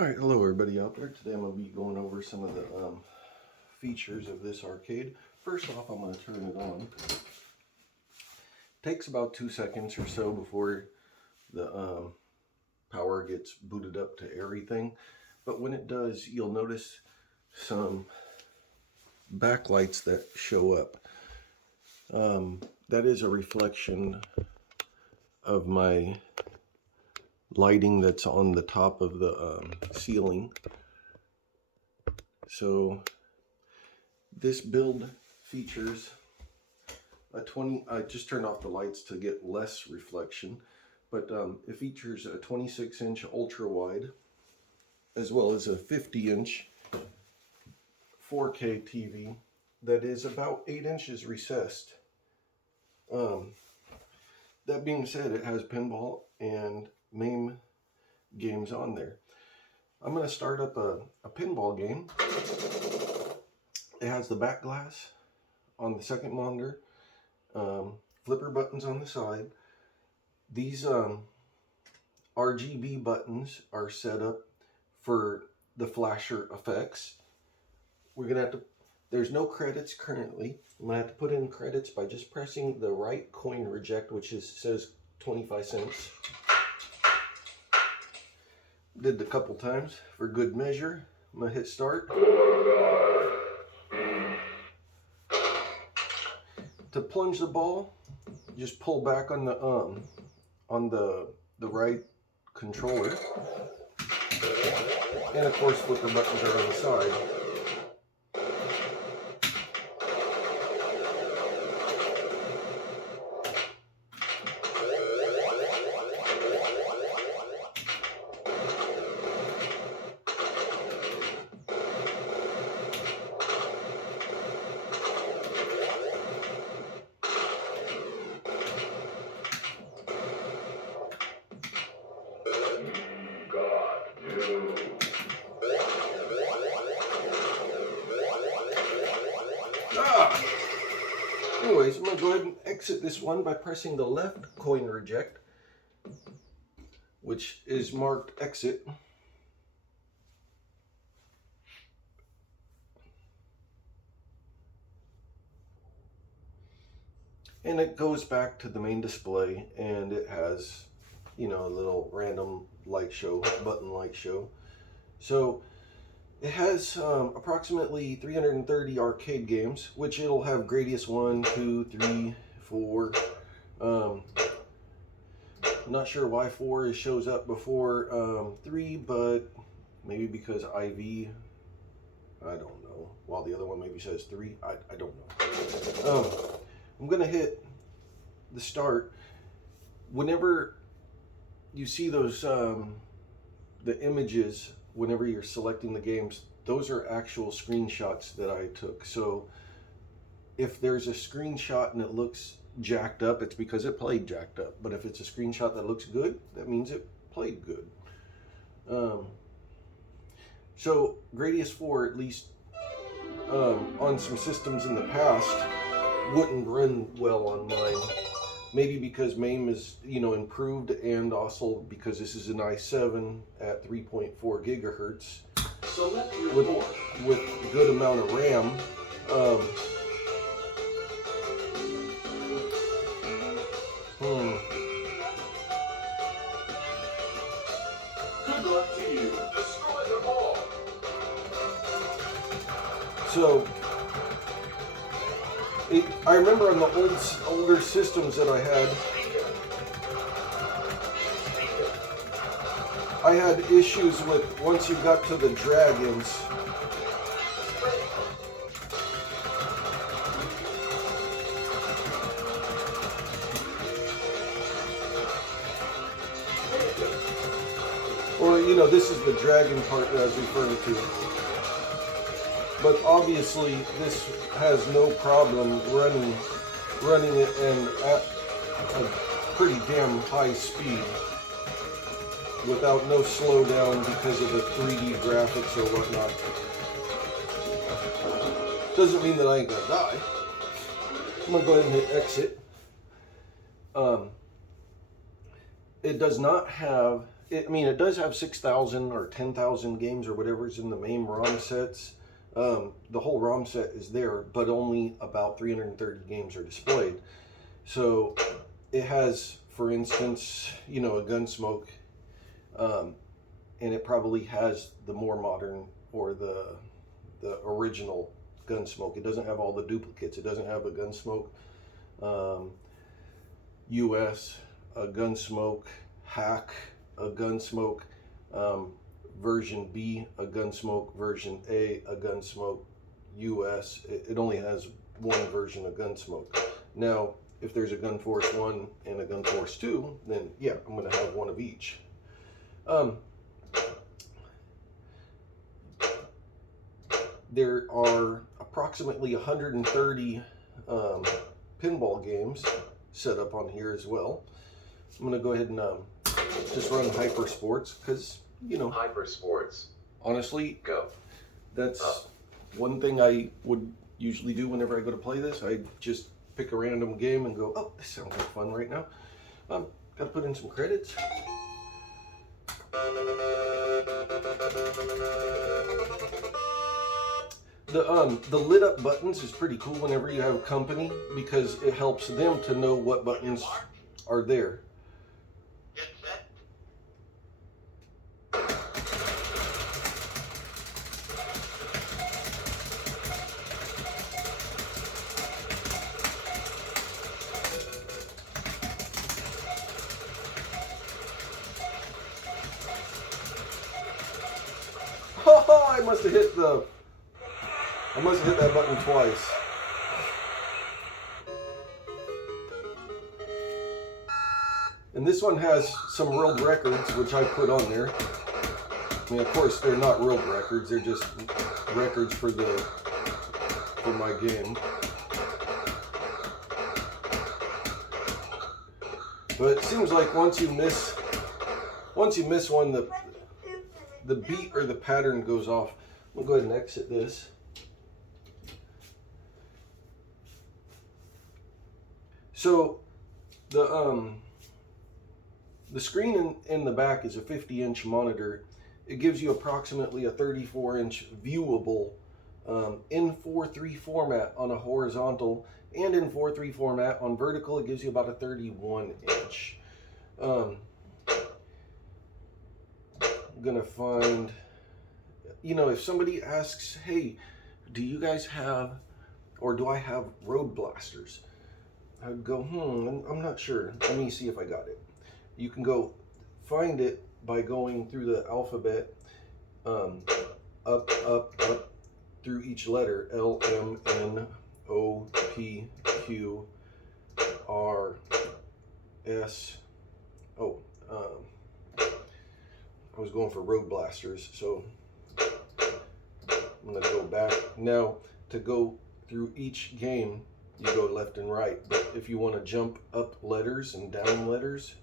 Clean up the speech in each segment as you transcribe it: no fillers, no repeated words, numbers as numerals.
Alright, hello everybody out there. Today I'm going to be going over some of the features of this arcade. First off, I'm going to turn it on. Takes about 2 seconds or so before the power gets booted up to everything. But when it does, you'll notice some backlights that show up. That is a reflection of my lighting that's on the top of the ceiling. So this build features a 20, I just turned off the lights to get less reflection, but it features a 26-inch ultra wide as well as a 50-inch 4K TV that is about 8 inches recessed. That being said, it has pinball and MAME games on there. I'm going to start up a pinball game. It has the back glass on the second monitor, flipper buttons on the side. These RGB buttons are set up for the flasher effects. We're going to have to, there's no credits currently. I'm going to have to put in credits by just pressing the right coin reject, which says 25 cents. Did it a couple times for good measure. I'm going to hit start. To plunge the ball, just pull back on the right controller. And of course, flipper buttons are on the side. Anyways, I'm going to go ahead and exit this one by pressing the left coin reject, which is marked exit. And it goes back to the main display, and it has, you know, a little random light show, button light show. So it has approximately 330 arcade games, which it'll have Gradius 1, 2, 3, 4. I'm not sure why 4 shows up before 3, but maybe because IV, I don't know. While the other one maybe says 3, I don't know. I'm going to hit the start. Whenever you see those, the images, whenever you're selecting the games, those are actual screenshots that I took. So if there's a screenshot and it looks jacked up, it's because it played jacked up. But if it's a screenshot that looks good, that means it played good. So Gradius 4, at least on some systems in the past, wouldn't run well on mine. Maybe because MAME is, you know, improved, and also because this is an i7 at 3.4 gigahertz with good amount of RAM. Good luck to you. Destroy the ball. So I remember on the older systems that I had issues with once you got to the dragons. Or, you know, this is the dragon part that I was referring to. But obviously, this has no problem running it and at a pretty damn high speed without no slowdown because of the 3D graphics or whatnot. Doesn't mean that I ain't gonna die. I'm gonna go ahead and hit exit. It does not have I mean, it does have 6,000 or 10,000 games or whatever's in the MAME ROM sets. The whole ROM set is there, but only about 330 games are displayed. So it has, for instance, you know, a Gunsmoke, and it probably has the more modern or the original Gunsmoke. It doesn't have all the duplicates. It doesn't have a Gunsmoke US, a Gunsmoke Hack, a Gunsmoke version B, a Gunsmoke version A, a Gunsmoke US. It only has one version of Gunsmoke. Now, if there's a Gunforce 1 and a Gunforce 2, then yeah, I'm going to have one of each. There are approximately 130 pinball games set up on here as well. I'm going to go ahead and just run Hyper Sports because, you know, Hyper Sports. Honestly, Go. That's one thing I would usually do whenever I go to play this. I just pick a random game and go, oh, this sounds like fun right now. Gotta put in some credits. The lit up buttons is pretty cool whenever you have company because it helps them to know what buttons are there. Oh, I must have hit that button twice. And this one has some world records, which I put on there. I mean, of course, they're not world records. They're just records for my game. But it seems like once you miss one, the beat or the pattern goes off. We'll go ahead and exit this. So the screen in the back is a 50-inch monitor. It gives you approximately a 34-inch viewable in 4:3 format on a horizontal, and in 4:3 format on vertical. It gives you about a 31-inch. I'm gonna find, you know, if somebody asks, hey, do you guys have, or do I have road blasters? I'd go, I'm not sure. Let me see if I got it. You can go find it by going through the alphabet, up through each letter, L, M, N, O, P, Q, R, S, I was going for road blasters, so I'm gonna go back. Now, to go through each game, you go left and right, but if you want to jump up letters and down letters,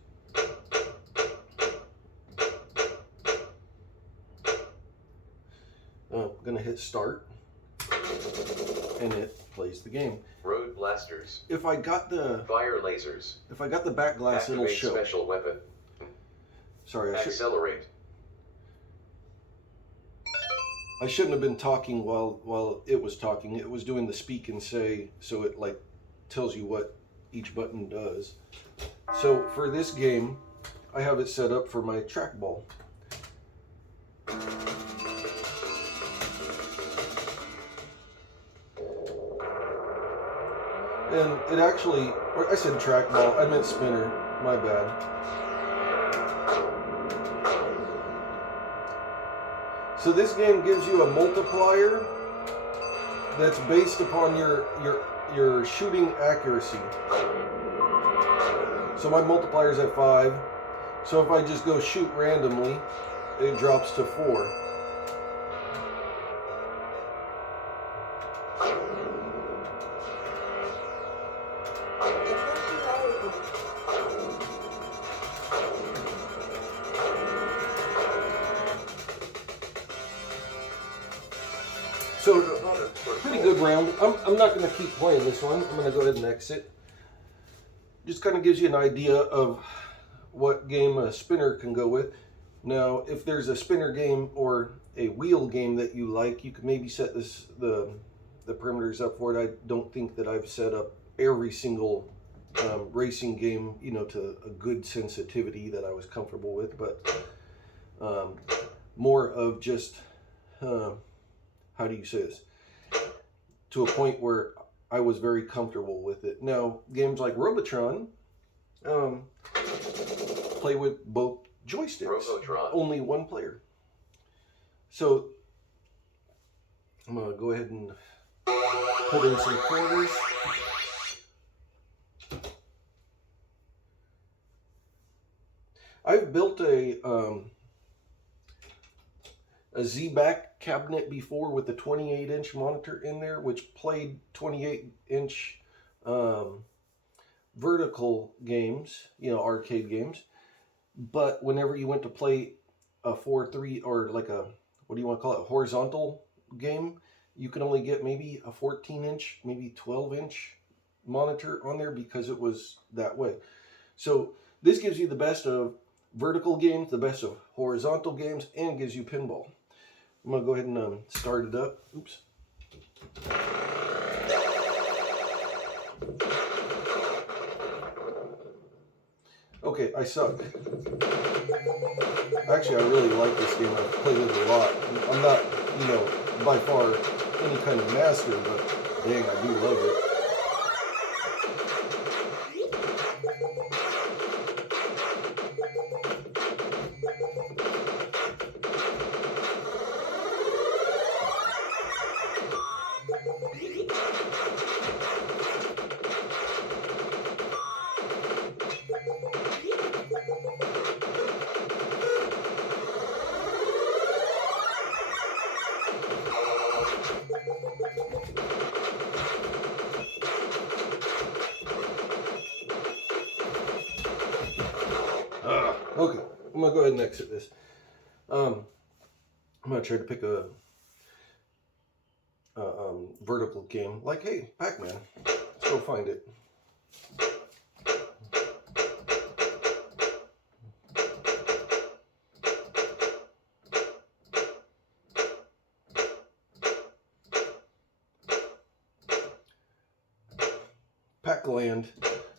I'm gonna hit start, and it plays the game. Road blasters. If I got the Fire lasers. If I got the back glass, it'll Activate show. special weapon. Sorry, Accelerate. I shouldn't have been talking while it was talking. It was doing the speak and say, so it like tells you what each button does. So for this game, I have it set up for my trackball. And it actually, or I said trackball, I meant spinner, my bad. So this game gives you a multiplier that's based upon your shooting accuracy. So my multiplier is at 5. So if I just go shoot randomly, it drops to 4. So, pretty good round. I'm not going to keep playing this one. I'm going to go ahead and exit. Just kind of gives you an idea of what game a spinner can go with. Now, if there's a spinner game or a wheel game that you like, you could maybe set the parameters up for it. I don't think that I've set up every single racing game, you know, to a good sensitivity that I was comfortable with, but more of just how do you say this, to a point where I was very comfortable with it. Now, games like Robotron play with both joysticks, Robotron. only one player. So I'm gonna go ahead and put in some quarters. I've built a Z-back cabinet before with a 28-inch monitor in there, which played 28-inch vertical games, you know, arcade games. But whenever you went to play a 4-3 or like a, what do you want to call it, horizontal game, you could only get maybe a 14-inch, maybe 12-inch monitor on there because it was that way. So this gives you the best of vertical games, the best of horizontal games, and gives you pinball. I'm going to go ahead and start it up. Oops. Okay, I suck. Actually, I really like this game. I've played it a lot. I'm not, you know, by far any kind of master, but dang, I do love it. Okay, I'm gonna go ahead and exit this. I'm gonna try to pick a vertical game. Like, hey, Pac-Man. Let's go find it. Pac-Land.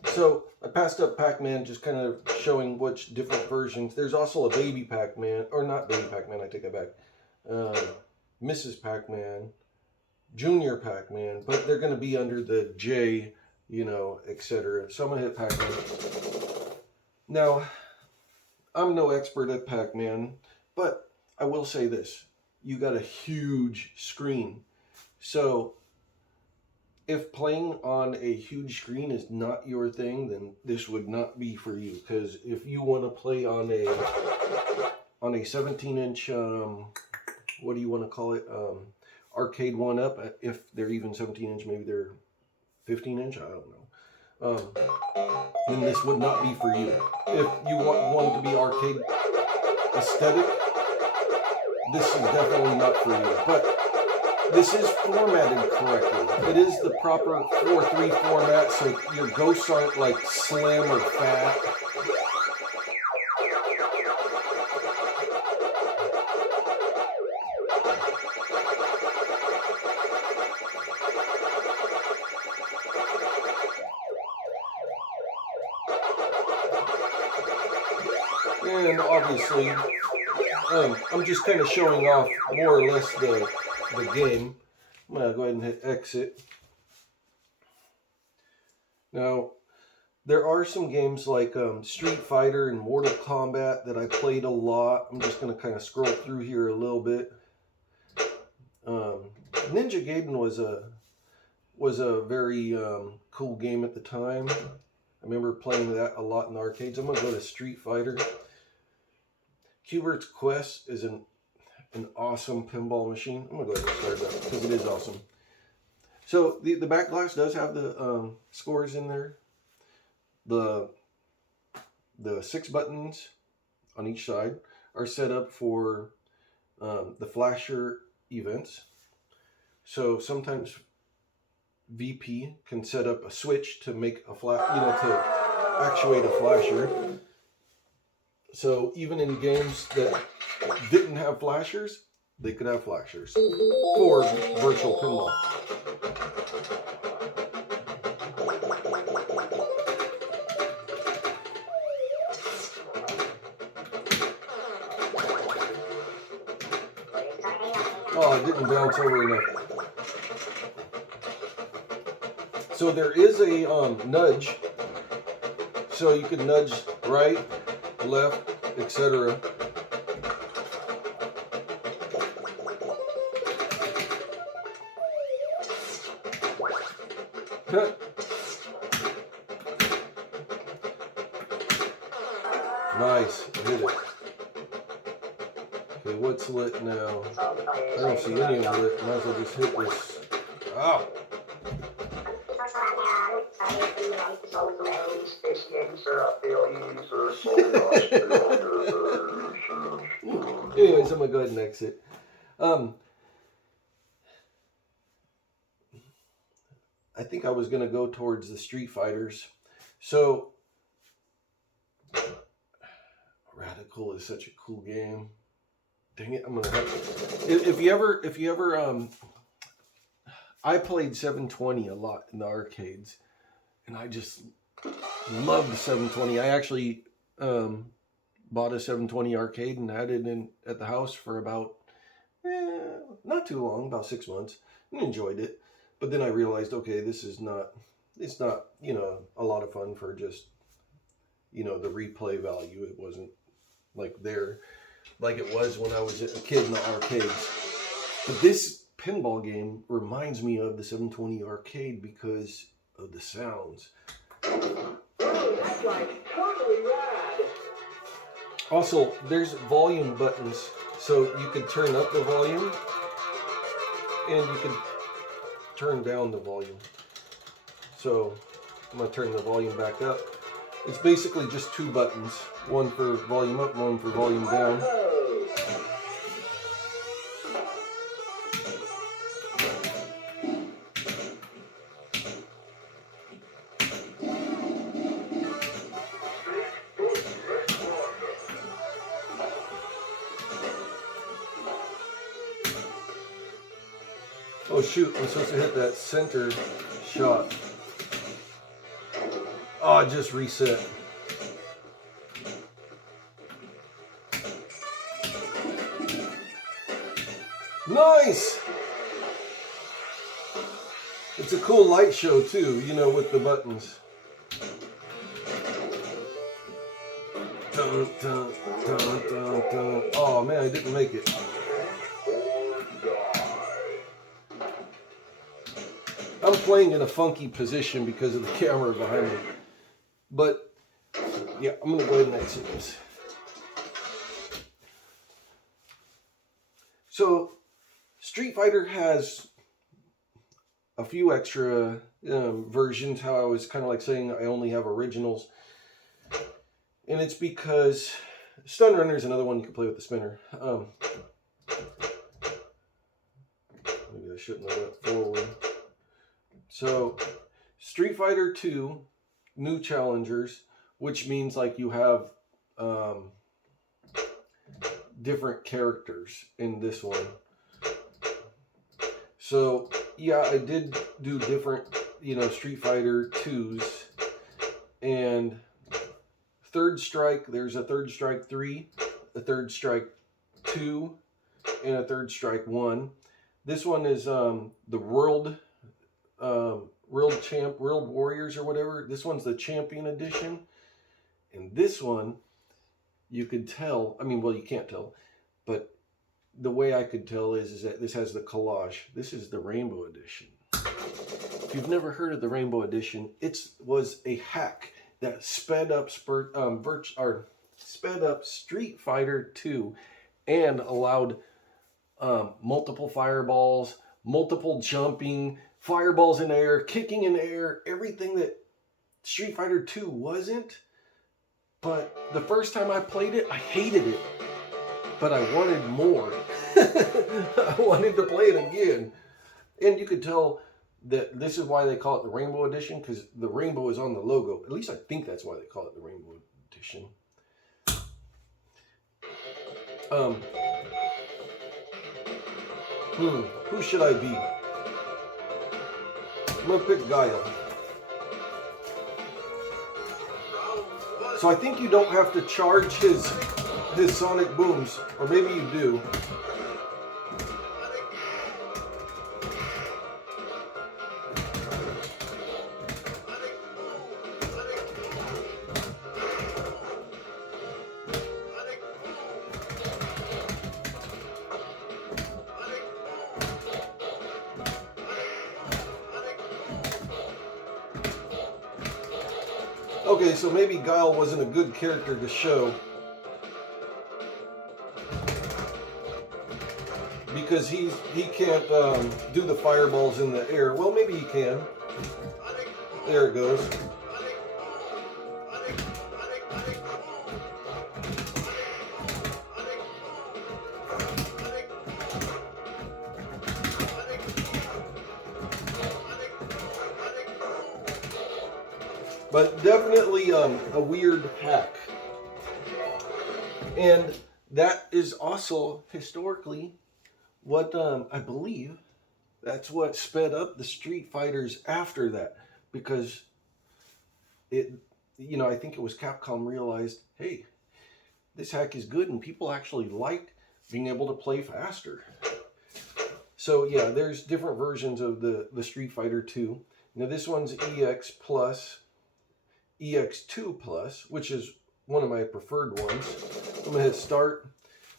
So I passed up Pac-Man, just kind of showing which different versions. There's also a baby Pac-Man, or not baby Pac-Man, I take it back. Mrs. Pac-Man, Junior Pac-Man, but they're going to be under the J, you know, etc. So I'm going to hit Pac-Man. Now, I'm no expert at Pac-Man, but I will say this. You got a huge screen. So if playing on a huge screen is not your thing, then this would not be for you. Because if you want to play on a 17-inch, what do you want to call it, arcade one-up, if they're even 17-inch, maybe they're 15-inch, I don't know, then this would not be for you. If you want one to be arcade aesthetic, this is definitely not for you. But this is formatted correctly. It is the proper 4:3 format, so your ghosts aren't like slim or fat. And obviously, I'm just kind of showing off more or less the game. I'm going to go ahead and hit exit. Now, there are some games like Street Fighter and Mortal Kombat that I played a lot. I'm just going to kind of scroll through here a little bit. Ninja Gaiden was a very cool game at the time. I remember playing that a lot in the arcades. I'm going to go to Street Fighter. Cubert's Quest is an awesome pinball machine. I'm going to go ahead and start that because it is awesome. So the back glass does have the scores in there. The 6 buttons on each side are set up for the flasher events. So sometimes VP can set up a switch to make a flash, you know, to actuate a flasher. So even in games that didn't have flashers, they could have flashers for Virtual Pinball. Oh, it didn't bounce over enough. So there is a nudge. So you can nudge right, left, etc. Nice, hit it. Okay, what's lit now? I don't see any of it. Might as well just hit this. Ow! Anyways, I'm gonna go ahead and exit. I think I was gonna go towards the Street Fighters. So Radical is such a cool game. Dang it, I'm gonna have to. If you ever, I played 720 a lot in the arcades, and I just loved the 720. I actually bought a 720 arcade and had it at the house for about not too long, about 6 months, and enjoyed it. But then I realized, okay, it's not a lot of fun for just the replay value. It wasn't like it was when I was a kid in the arcades. But this pinball game reminds me of the 720 arcade because of the sounds. That's like totally rad. Also, there's volume buttons, so you could turn up the volume and you can turn down the volume. So I'm going to turn the volume back up. It's basically just 2 buttons, one for volume up, one for volume down. Oh shoot, I'm supposed to hit that center shot. Oh, it just reset. Nice! It's a cool light show too, with the buttons. Dun, dun, dun, dun, dun. Oh man, I didn't make it. I'm playing in a funky position because of the camera behind me. But, yeah, I'm going to go ahead and exit this. So, Street Fighter has a few extra versions. How I was kind of like saying I only have originals. And it's because Stun Runner is another one you can play with the spinner. Maybe I shouldn't have went forward. So, Street Fighter 2, new challengers, which means like you have different characters in this one. So, yeah, I did do different, Street Fighter 2s. And Third Strike, there's a Third Strike 3, a Third Strike 2, and a Third Strike 1. This one is the World Warriors or whatever. This one's the Champion Edition. And this one, you could tell, you can't tell, but the way I could tell is that this has the collage. This is the Rainbow Edition. If you've never heard of the Rainbow Edition, it was a hack that sped up Street Fighter 2 and allowed multiple fireballs, multiple jumping, fireballs in air, kicking in air, everything that Street Fighter 2 wasn't. But the first time I played it, I hated it. But I wanted more. I wanted to play it again. And you could tell that this is why they call it the Rainbow Edition, because the rainbow is on the logo. At least I think that's why they call it the Rainbow Edition. Who should I be? I'm gonna pick Guile. So I think you don't have to charge his sonic booms, or maybe you do. Okay, so maybe Guile wasn't a good character to show because he can't do the fireballs in the air. Well, maybe he can. There it goes. But definitely a weird hack. And that is also historically what I believe that's what sped up the Street Fighters after that, because it, I think it was Capcom realized, hey, this hack is good and people actually liked being able to play faster. So yeah, there's different versions of the Street Fighter 2. Now this one's EX Plus, EX2 Plus, which is one of my preferred ones. I'm gonna hit start.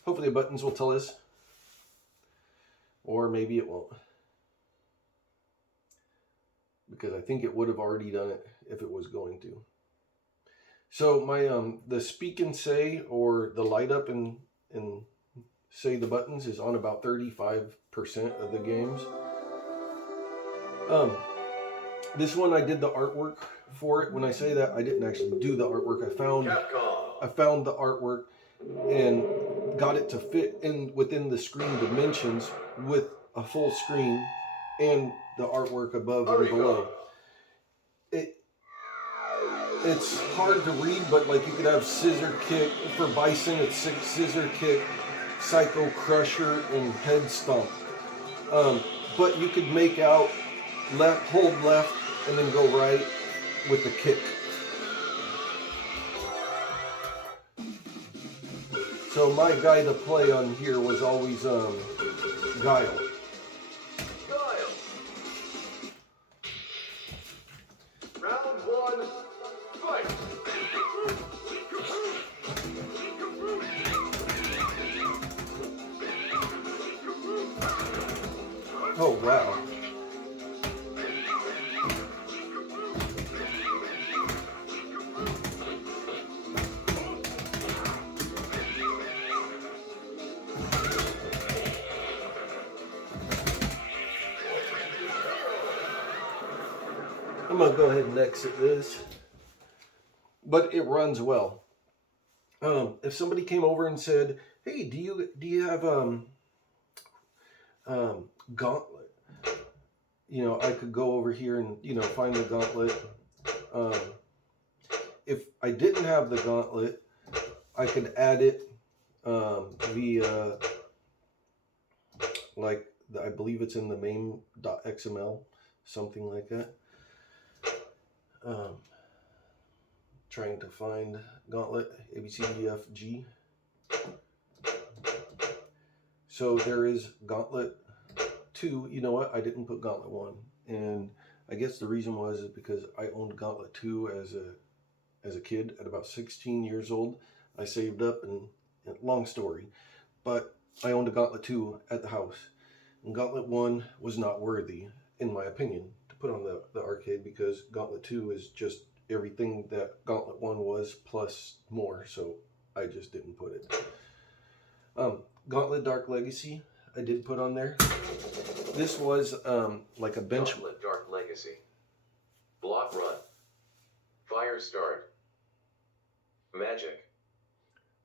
Hopefully the buttons will tell us, or maybe it won't, because I think it would have already done it if it was going to. So my the speak and say, or the light up and say the buttons, is on about 35% of the games. This one I did the artwork for it. When I say that, I didn't actually do the artwork. I found the artwork and got it to fit in within the screen dimensions with a full screen and the artwork above and below. It's hard to read, but like you could have Scissor Kick for Bison. It's Scissor Kick, Psycho Crusher, and Head Stomp. But you could make out hold left and then go right with the kick. So my guy to play on here was always Guile. Round one, fight! Oh wow. I'm gonna go ahead and exit this, but it runs well. If somebody came over and said, "Hey, do you have Gauntlet?" I could go over here and find the Gauntlet. If I didn't have the Gauntlet, I could add it via I believe it's in the MAME.xml, something like that. Trying to find Gauntlet, ABCDFG. So there is Gauntlet 2. You know what? I didn't put Gauntlet 1. And I guess the reason was because I owned Gauntlet 2 as a kid at about 16 years old. I saved up, and long story, but I owned a Gauntlet 2 at the house. And Gauntlet 1 was not worthy, in my opinion, to put on the arcade, because Gauntlet 2 is just everything that Gauntlet 1 was plus more, so I just didn't put it. Gauntlet Dark Legacy, I did put on there. This was like a bench. Gauntlet Dark Legacy. Block run. Fire start. Magic.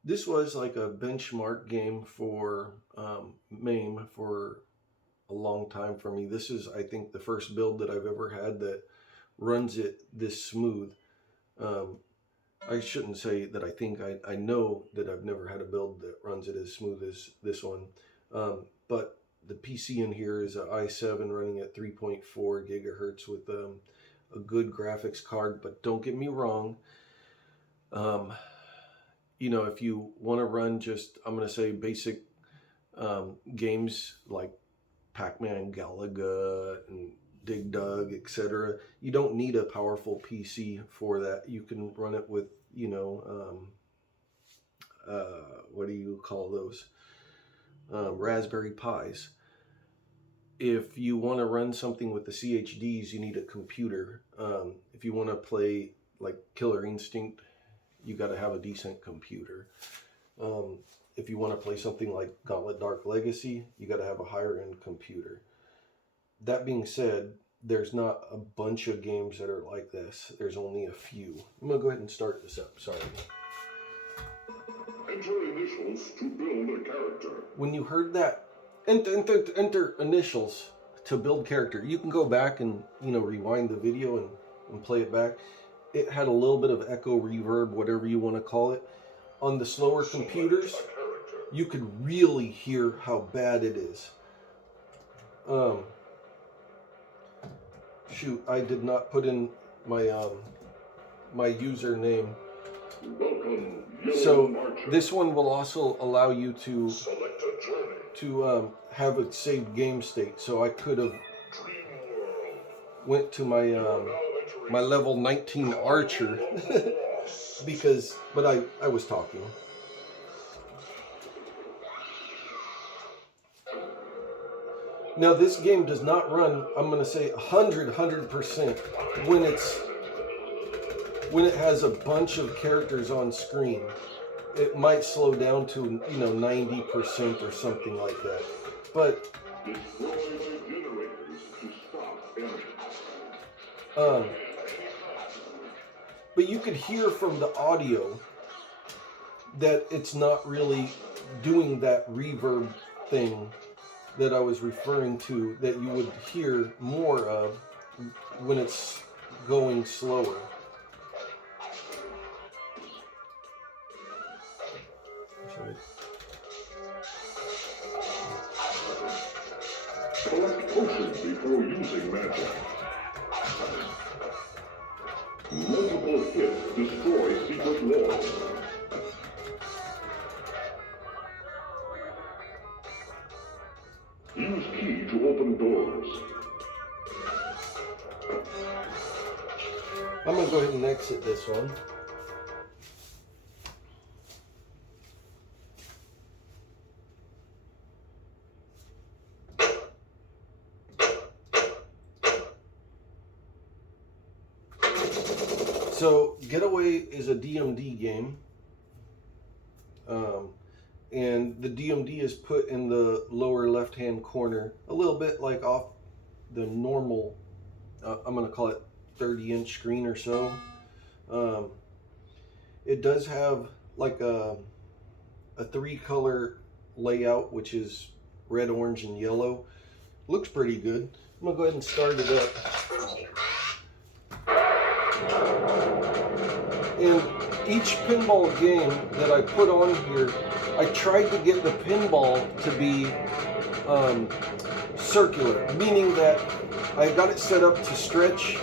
This was like a benchmark game for MAME for a long time for me. This is, I think, the first build that I've ever had that runs it this smooth. I shouldn't say that I think, I know that I've never had a build that runs it as smooth as this one. But the PC in here is an i7 running at 3.4 gigahertz with a good graphics card. But don't get me wrong, you know, if you want to run just, I'm going to say basic games like Pac-Man, Galaga, and Dig Dug, etc., you don't need a powerful PC for that. You can run it with, you know, what do you call those? Raspberry Pis. If you want to run something with the CHDs, you need a computer. If you want to play like Killer Instinct, you got to have a decent computer. If you want to play something like Gauntlet Dark Legacy, you got to have a higher end computer. That being said, there's not a bunch of games that are like this. There's only a few. I'm going to go ahead and start this up. Sorry. Enter initials to build a character. When you heard that, enter initials to build character, you can go back and, you know, rewind the video and play it back. It had a little bit of echo, reverb, whatever you want to call it. On the slower computers, you could really hear how bad it is. Shoot, I did not put in my my username. Welcome, So this one will also allow you to select a journey. Have a saved game state. So I could have Dream world. went to my my level 19 archer because, but I was talking. Now this game does not run, I'm going to say 100% when it has a bunch of characters on screen. It might slow down to, you know, 90% or something like that. But Destroy the generators to stop enemies. But you could hear from the audio that it's not really doing that reverb thing that I was referring to, that you would hear more of when it's going slower. Collect potions before using magic. Multiple hits destroy secret walls. Use key to open doors. I'm going to go ahead and exit this one. So, Getaway is a DMD game. And the DMD is put in the lower left-hand corner, a little bit like off the normal, I'm going to call it 30-inch screen or so. It does have like a 3-color layout, which is red, orange, and yellow. Looks pretty good. I'm going to go ahead and start it up. And each pinball game that I put on here, I tried to get the pinball to be circular, meaning that I got it set up to stretch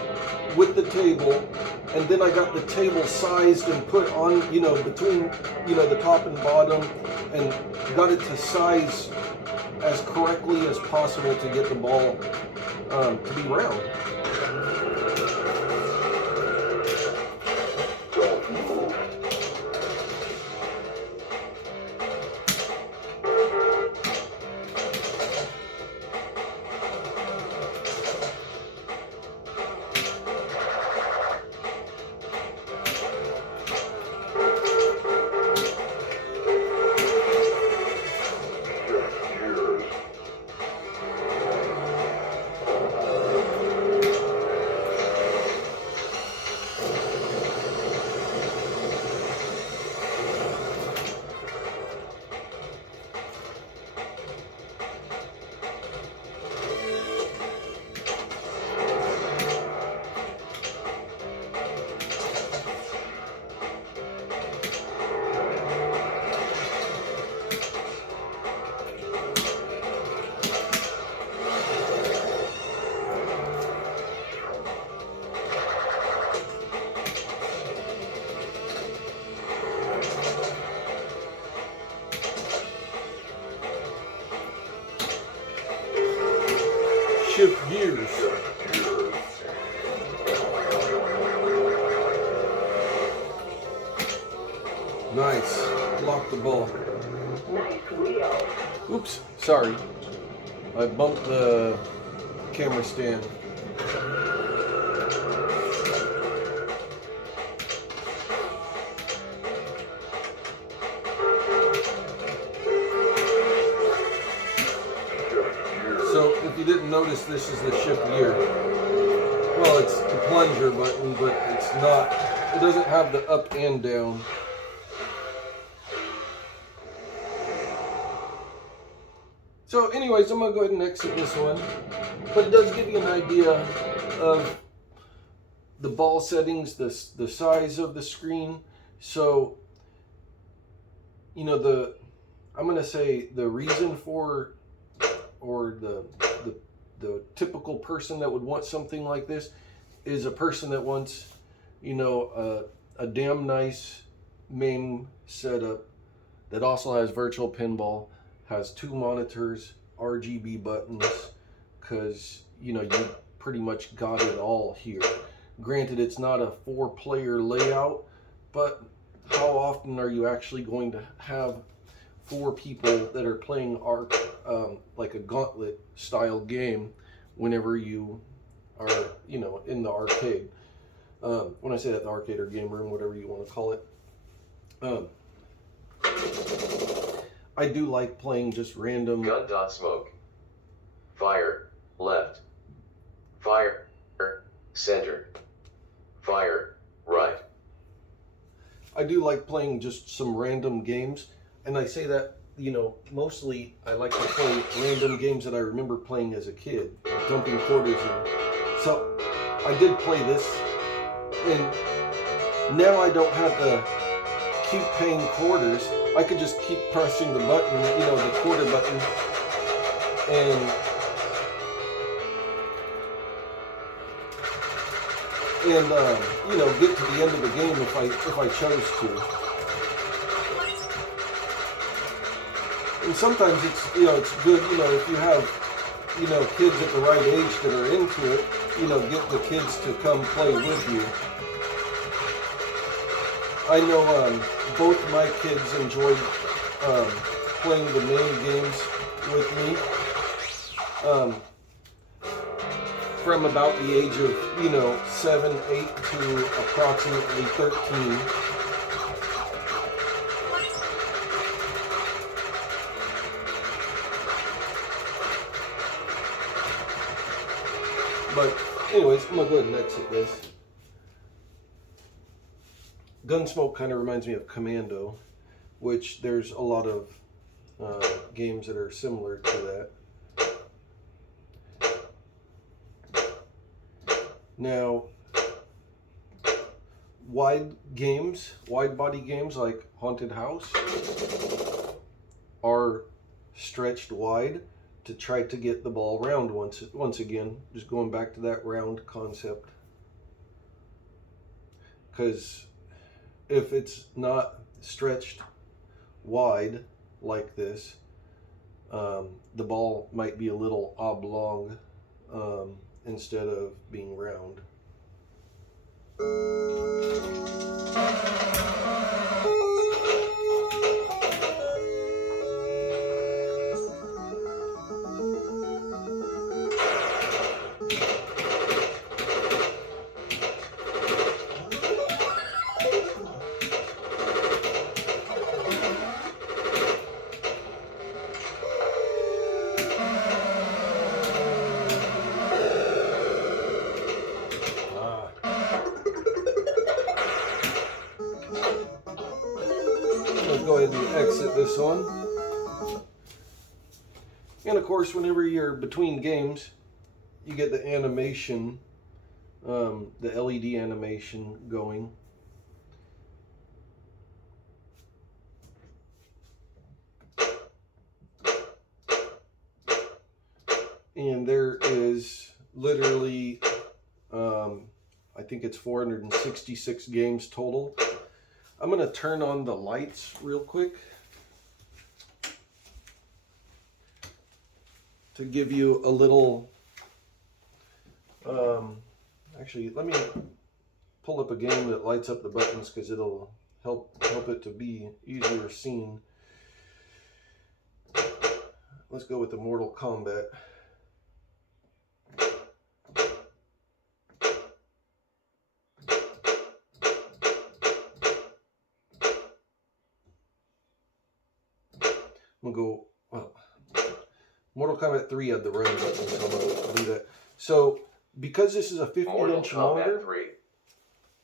with the table, and then I got the table sized and put on, you know, between, you know, the top and bottom, and got it to size as correctly as possible to get the ball to be round. shift gears. Nice. Lock the ball. Nice wheel. Oops, sorry. I bumped the camera stand. So if you didn't notice, this is the shift gear. Well, it's the plunger button, but it's not, it doesn't have the up and down. So anyways, I'm going to go ahead and exit this one. But it does give you an idea of the ball settings, the size of the screen. So, you know, I'm going to say the reason for, or the typical person that would want something like this is a person that wants, you know, a damn nice MAME setup that also has Virtual Pinball, has 2 monitors, RGB buttons, because, you know, you pretty much got it all here. Granted, it's not a 4-player layout, but how often are you actually going to have 4 people that are playing like a gauntlet style game whenever you are, you know, in the arcade? When I say that, the arcade or game room, whatever you want to call it. I do like playing just random. Gun dot smoke. Fire left. Fire center. Fire right. I do like playing just some random games, and I say that, you know, mostly I like to play random games that I remember playing as a kid, dumping quarters in. So I did play this, and now I don't have to keep paying quarters. I could just keep pressing the button, you know, the quarter button, and you know, get to the end of the game if I chose to. And sometimes it's, you know, it's good, you know, if you have, you know, kids at the right age that are into it, you know, get the kids to come play with you. I know both my kids enjoyed playing the MAME games with me. From about the age of, you know, 7, 8 to approximately 13. But anyways, I'm gonna go ahead and exit this. Gunsmoke kind of reminds me of Commando, which there's a lot of games that are similar to that. Now, wide body games like Haunted House are stretched wide to try to get the ball round once again, just going back to that round concept. Because if it's not stretched wide like this, the ball might be a little oblong instead of being round. Go ahead and exit this one. And of course, whenever you're between games, you get the animation, the LED animation going. And there is literally, I think it's 466 games total. I'm going to turn on the lights real quick to give you a little Actually, let me pull up a game that lights up the buttons because it'll help it to be easier seen. Let's go with the Mortal Kombat. I'm gonna go, well, Mortal Kombat 3 had the running buttons, so I'm gonna do that. So, because this is a 50-inch Mortal Kombat monitor, 3.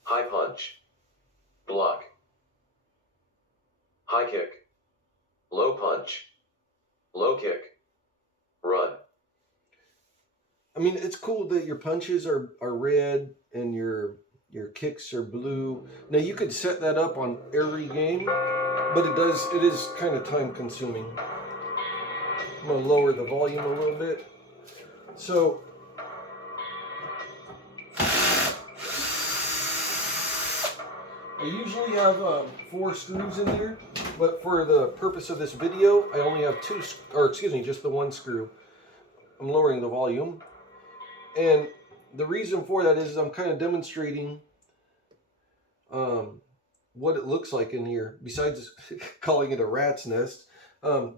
High punch. Block. High kick. Low punch. Low kick. Run. I mean, it's cool that your punches are red and your kicks are blue. Now you could set that up on every game, but it is kind of time consuming. I'm gonna lower the volume a little bit. So I usually have 4 screws in there, but for the purpose of this video, I only have just the 1 screw. I'm lowering the volume. And the reason for that is I'm kind of demonstrating what it looks like in here, besides calling it a rat's nest.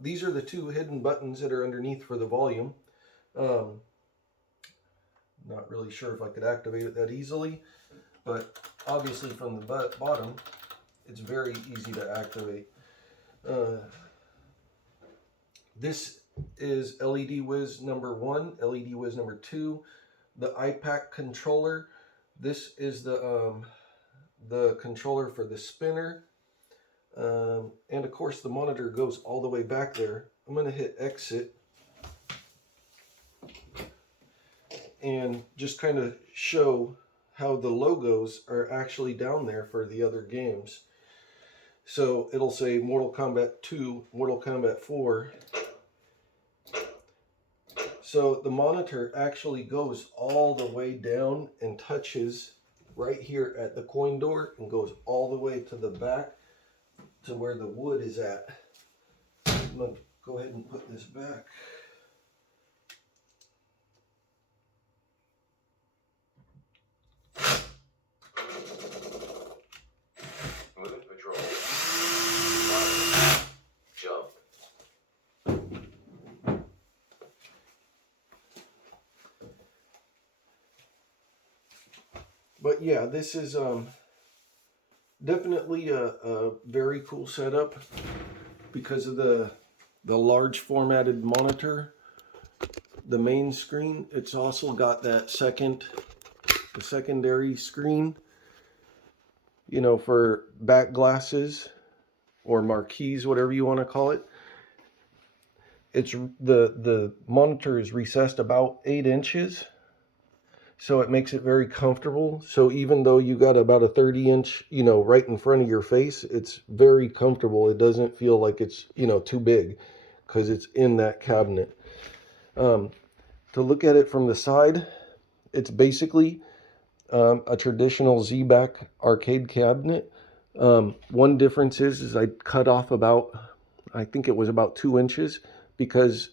These are the 2 hidden buttons that are underneath for the volume. Not really sure if I could activate it that easily, but obviously from the bottom, it's very easy to activate. This is LED Whiz number 1, LED Whiz number 2. The iPack controller. This is the controller for the spinner. And of course the monitor goes all the way back there. I'm going to hit exit and just kind of show how the logos are actually down there for the other games. So it'll say Mortal Kombat 2, Mortal Kombat 4. So the monitor actually goes all the way down and touches right here at the coin door and goes all the way to the back to where the wood is at. I'm going to go ahead and put this back. Movement patrol. Jump. But yeah, this is definitely a very cool setup because of the large formatted monitor, the main screen. It's also got that secondary screen, you know, for back glasses or marquees, whatever you want to call it. It's the monitor is recessed about 8 inches. So it makes it very comfortable. So even though you got about a 30-inch, you know, right in front of your face, it's very comfortable. It doesn't feel like it's, you know, too big because it's in that cabinet. To look at it from the side, it's basically a traditional Z-back arcade cabinet. One difference is I cut off about, I think it was about 2 inches because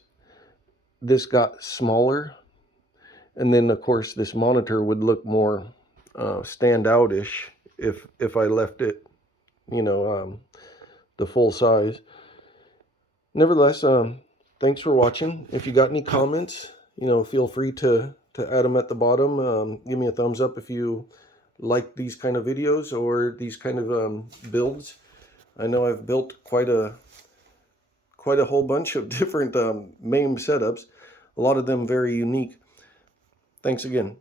this got smaller. And then, of course, this monitor would look more standout-ish if I left it, you know, the full size. Nevertheless, thanks for watching. If you got any comments, you know, feel free to add them at the bottom. Give me a thumbs up if you like these kind of videos or these kind of builds. I know I've built quite a whole bunch of different MAME setups. A lot of them very unique. Thanks again.